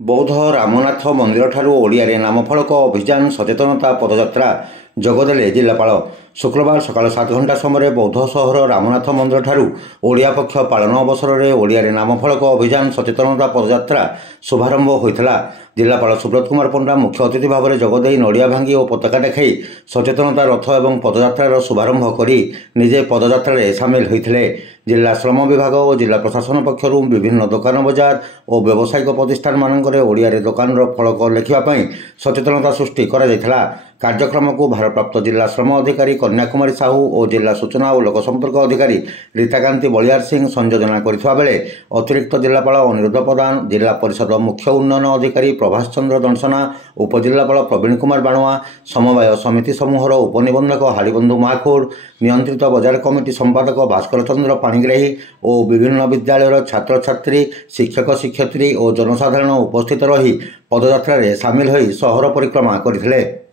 बौद्ध रामनाथ मंदिर ठारू ओडियारे नामफलक अभियान सचेतनता पदयात्रा जोगदेले जिलापाल शुक्रवार सकाल 7 घंटा समय बौद्ध सहर रामनाथ मंदिर ठारू ओडिया पक्ष पालन अवसर में ओडियारे नामफलक अभियान सचेतनता पदयात्रा शुभारंभ होता। जिलापाल सुब्रत कुमार पंडा मुख्य अतिथि भाव में जोगदे नड़िया भांगी और पताका देखाई सचेतनता रथ और पदयात्रार शुभारंभ कर निजे पदयात्रा सामिल होते। जिला श्रम विभाग और जिला प्रशासन पक्षर विभिन्न दुकान बजार और व्यावसायिक प्रतिष्ठान मानक ओडिया दुकान फलक लिखापी सचेतनता सृष्टि करा। कार्यक्रम को भारप्राप्त जिला श्रम अधिकारी कन्याकुमारी साहू और जिला सूचना और लोकसंपर्क अधिकारी रीताकांति बलियार सिंह संयोजना करथिबा बेले अतिरिक्त जिलापाल अनिरुद्ध प्रधान, जिला परिषद मुख्य उन्नयन अधिकारी प्रभाष चंद्र दंसना, उपजिलापाल प्रवीण कुमार बाणुआ, समवाय समिति समूहर उपनिबंधक हाड़ीबंधु महाखोड़, नियंत्रित बजार कमिटी संपादक भास्कर चंद्र पाणिग्राही और विभिन्न विद्यालय छात्र छात्री, शिक्षक शिक्षयित्री और जनसाधारण उपस्थित रही पदयात्रा सामिल हो सहर परिक्रमा करथिले।